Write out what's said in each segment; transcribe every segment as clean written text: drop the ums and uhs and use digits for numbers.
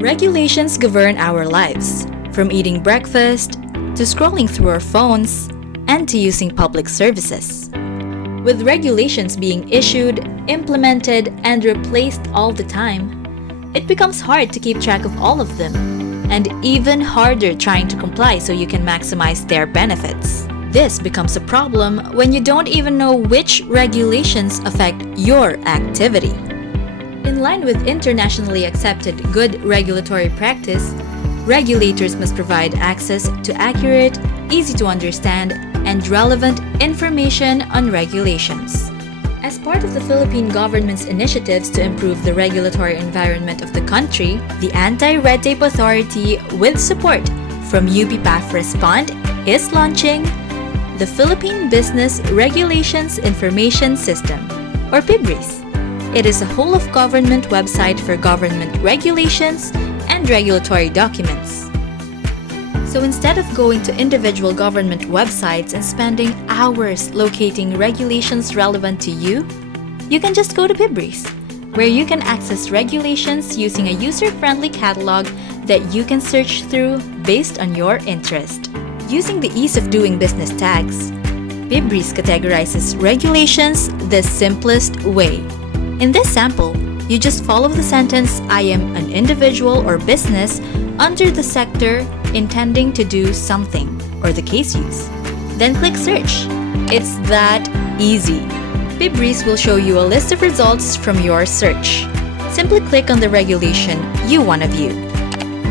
Regulations govern our lives, from eating breakfast, to scrolling through our phones, and to using public services. With regulations being issued, implemented, and replaced all the time, it becomes hard to keep track of all of them, and even harder trying to comply so you can maximize their benefits. This becomes a problem when you don't even know which regulations affect your activity. In line with internationally accepted good regulatory practice, regulators must provide access to accurate, easy to understand, and relevant information on regulations. As part of the Philippine Government's initiatives to improve the regulatory environment of the country, the Anti-Red Tape Authority, with support from UP Respond, is launching the Philippine Business Regulations Information System, or PBRIS. It is a whole-of-government website for government regulations and regulatory documents. So instead of going to individual government websites and spending hours locating regulations relevant to you, you can just go to Pibris, where you can access regulations using a user-friendly catalog that you can search through based on your interest. Using the ease of doing business tags, Pibris categorizes regulations the simplest way. In this sample, you just follow the sentence, "I am an individual or business," under the sector intending to do something, or the case use. Then click search. It's that easy. Pibris will show you a list of results from your search. Simply click on the regulation you want to view.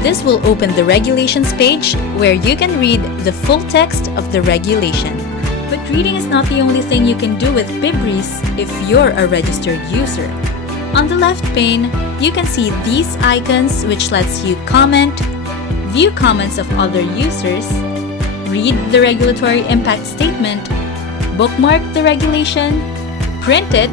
This will open the regulations page where you can read the full text of the regulation. But reading is not the only thing you can do with Pibris if you're a registered user. On the left pane, you can see these icons which lets you comment, view comments of other users, read the regulatory impact statement, bookmark the regulation, print it,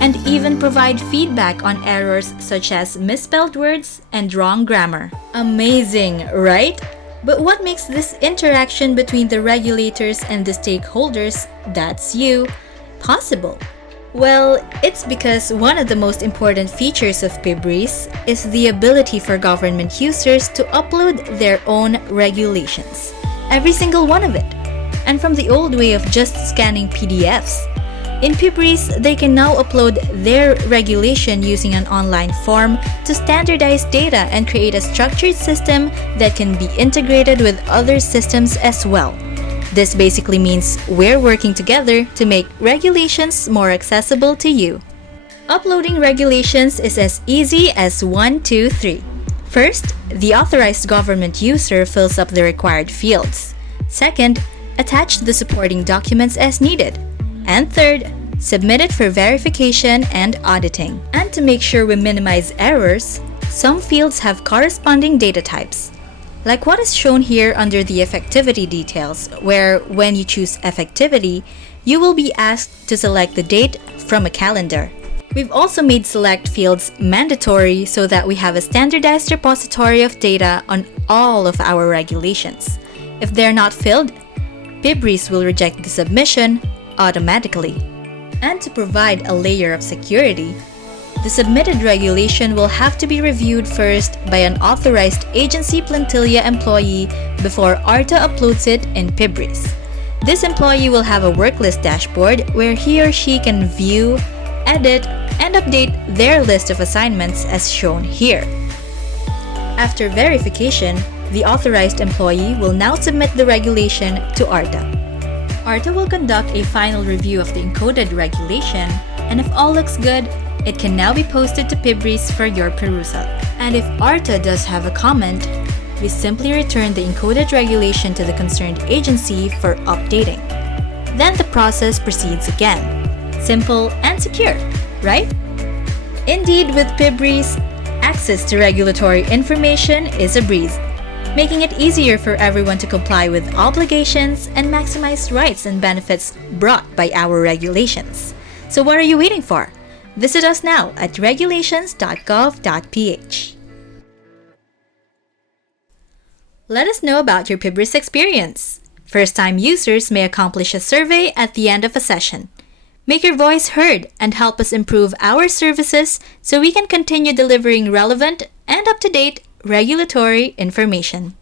and even provide feedback on errors such as misspelled words and wrong grammar. Amazing, right? But what makes this interaction between the regulators and the stakeholders, that's you, possible? Well, it's because one of the most important features of Pibris is the ability for government users to upload their own regulations. Every single one of it. And from the old way of just scanning PDFs, in Pibris, they can now upload their regulation using an online form to standardize data and create a structured system that can be integrated with other systems as well. This basically means we're working together to make regulations more accessible to you. Uploading regulations is as easy as 1, 2, 3. First, the authorized government user fills up the required fields. Second, attach the supporting documents as needed. And third, submit it for verification and auditing. And to make sure we minimize errors, some fields have corresponding data types. Like what is shown here under the effectivity details, where when you choose effectivity, you will be asked to select the date from a calendar. We've also made select fields mandatory so that we have a standardized repository of data on all of our regulations. If they're not filled, Pibris will reject the submission automatically. And to provide a layer of security, the submitted regulation will have to be reviewed first by an authorized agency Plantilla employee before ARTA uploads it in Pibris. This employee will have a work list dashboard where he or she can view, edit, and update their list of assignments as shown here. After verification, the authorized employee will now submit the regulation to ARTA. ARTA will conduct a final review of the encoded regulation, and if all looks good, it can now be posted to Pibris for your perusal. And if ARTA does have a comment, we simply return the encoded regulation to the concerned agency for updating. Then the process proceeds again. Simple and secure, right? Indeed, with Pibris, access to regulatory information is a breeze, making it easier for everyone to comply with obligations and maximize rights and benefits brought by our regulations. So what are you waiting for? Visit us now at regulations.gov.ph. Let us know about your Pibris experience. First-time users may accomplish a survey at the end of a session. Make your voice heard and help us improve our services so we can continue delivering relevant and up-to-date regulatory information.